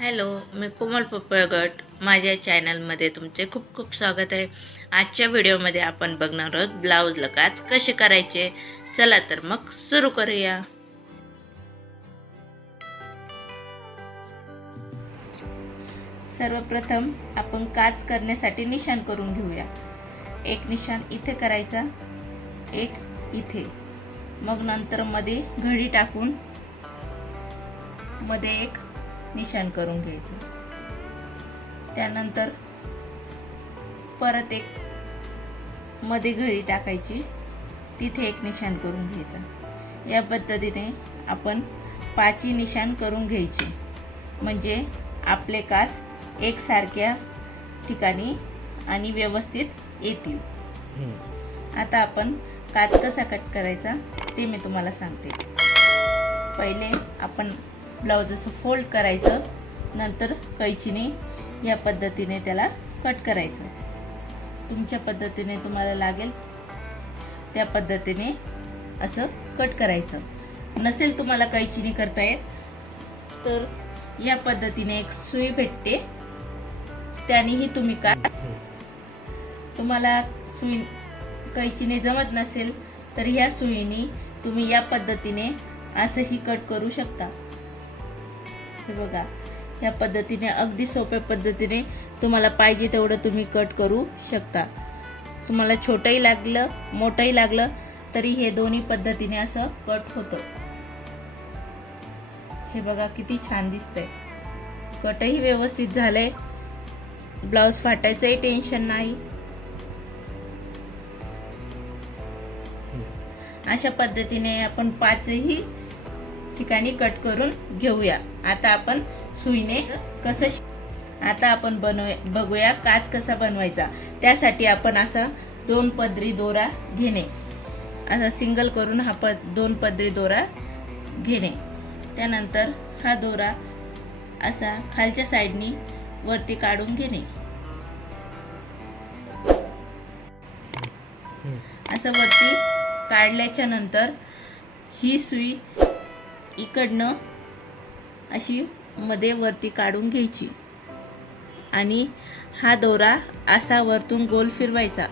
Hello मी कोमल पपळगट. माझ्या चॅनलमध्ये तुमचे खूप खूप स्वागत आहे. आजच्या व्हिडिओमध्ये आपण बघणार आहोत ब्लाऊजला काच कसे करायचे? चला तर मग सुरू करूया. सर्वप्रथम आपण काच करण्यासाठी निशाण करून घेऊया. एक निशाण इथे करायचा एक इथे. मग नंतर मध्ये घडी टाकून मध्ये एक निशाण करून घ्यायचं. त्यानंतर परत एक मध्ये घडी टाकायची. तिथे एक निशाण करून घ्यायचा. या पद्धतीने आपण पाची निशाण करून घ्यायचे. म्हणजे आपले काच एकसारख्या ठिकाणी आणि व्यवस्थित येतील. आता आपण काच कसा कट करायचा ते मी तुम्हाला सांगते. पहिले आपण ब्लाऊज असं फोल्ड करायचं. नंतर कैचीने या पद्धतीने त्याला कट करायचं. तुमच्या पद्धतीने तुम्हाला लागेल. त्या पद्धतीने असं कट करायचं. नसेल तुम्हाला कैचीने करता येत तर या पद्धतीने एक सुई भेटते. त्यानेही तुम्ही का तुम्हाला सुई कैचीने जमत नसेल तर ह्या सुईने तुम्ही या पद्धतीने असंही कट करू शकता. हे बघा या पद्धतीने अगदी सोप्या पद्धतीने तुम्हाला पाहिजे तेवढं तुम्ही कट करू शकता. तुम्हाला छोटंही लागलं मोठंही लागलं तरी हे दोन्ही पद्धतीने असं कट होतं. हे बघा किती छान दिसतंय. कटही व्यवस्थित झालंय. ब्लाऊज फाटायचंही टेन्शन नाही. अशा पद्धतीने आपण पाचही ठिकाणी कट करून घेऊया. आता आपण सुईने कसं आता आपण बनवूया बघूया काच कसा बनवायचा. त्यासाठी आपण असा दोन पदरी दोरा घेणे. असा सिंगल करून हा प दोन पदरी दोरा घेणे. त्यानंतर हा दोरा असा खालच्या साईडनी वरती काढून घेणे. असं वरती काढल्याच्या नंतर ही सुई इकडनं अशी मध्ये वरती काढून घ्यायची. आणि हा दोरा असा वरतून गोल फिरवायचा.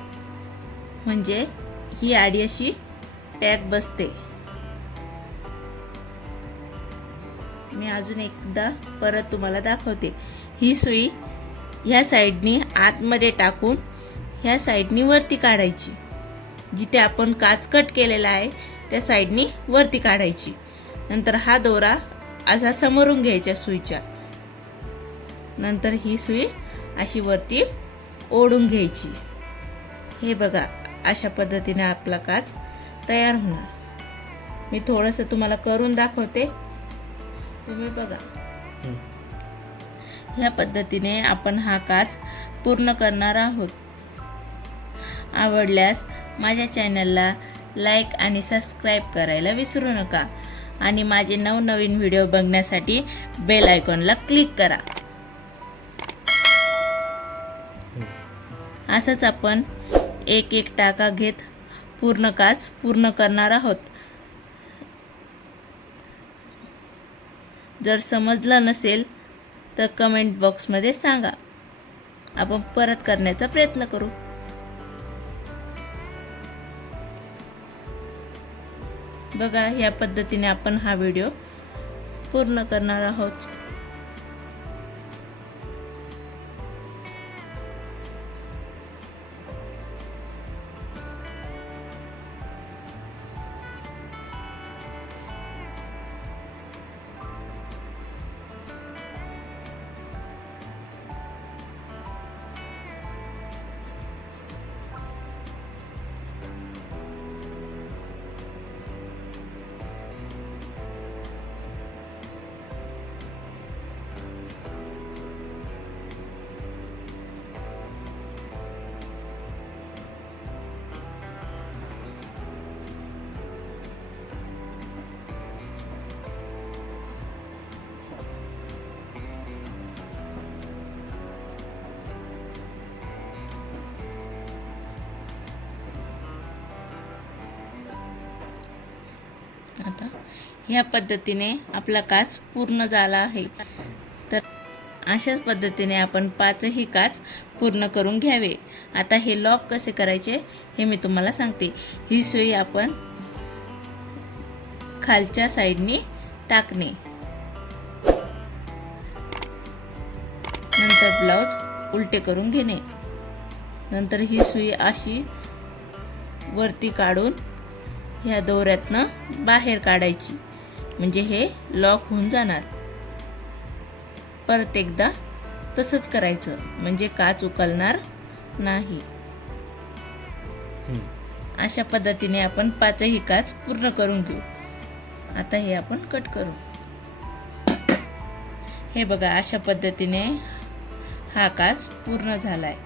म्हणजे ही आडी अशी टॅग बसते. मी अजून एकदा परत तुम्हाला दाखवते. ही सुई ह्या साईडनी आतमध्ये टाकून ह्या साईडनी वरती काढायची. जिथे आपण काच कट केलेला आहे त्या साईडनी वरती काढायची. नंतर हा दोरा असा समोरून घ्यायच्या सुईच्या. नंतर ही सुई अशी वरती ओढून घ्यायची. हे बघा अशा पद्धतीने आपला काच तयार होणार. मी थोडंसं तुम्हाला करून दाखवते. तुम्ही बघा. ह्या पद्धतीने आपण हा काच पूर्ण करणार आहोत. आवडल्यास माझ्या चॅनलला लाईक आणि सबस्क्राईब करायला विसरू नका. आणि माझे नवनवीन व्हिडिओ बघण्यासाठी बेल आयकॉनला क्लिक करा. असंच आपण एक एक टाका घेत पूर्ण काच पूर्ण करणार आहोत. जर समजलं नसेल तर कमेंट बॉक्समध्ये सांगा. आपण परत करण्याचा प्रयत्न करू. बघा या पद्धतीने आपण हा व्हिडिओ पूर्ण करणार आहोत. आता. ह्या पद्धतीने आपला काच पूर्ण झाला आहे. तर अशाच पद्धतीने आपण पाचही काच पूर्ण करून घ्यावे. आता हे लॉक कसे करायचे हे मी तुम्हाला सांगते. ही सुई आपण खालच्या साईडने टाकणे. नंतर ब्लाऊज उलटे करून घेणे. नंतर ही सुई अशी वरती काढून ह्या दोऱ्यातनं बाहेर काढायची. म्हणजे हे लॉक होऊन जाणार. परत एकदा तसंच करायचं. म्हणजे काच उकलणार नाही. अशा पद्धतीने आपण पाचही काच पूर्ण करून घेऊ. आता हे आपण कट करू. हे बघा अशा पद्धतीने हा काच पूर्ण झालाय.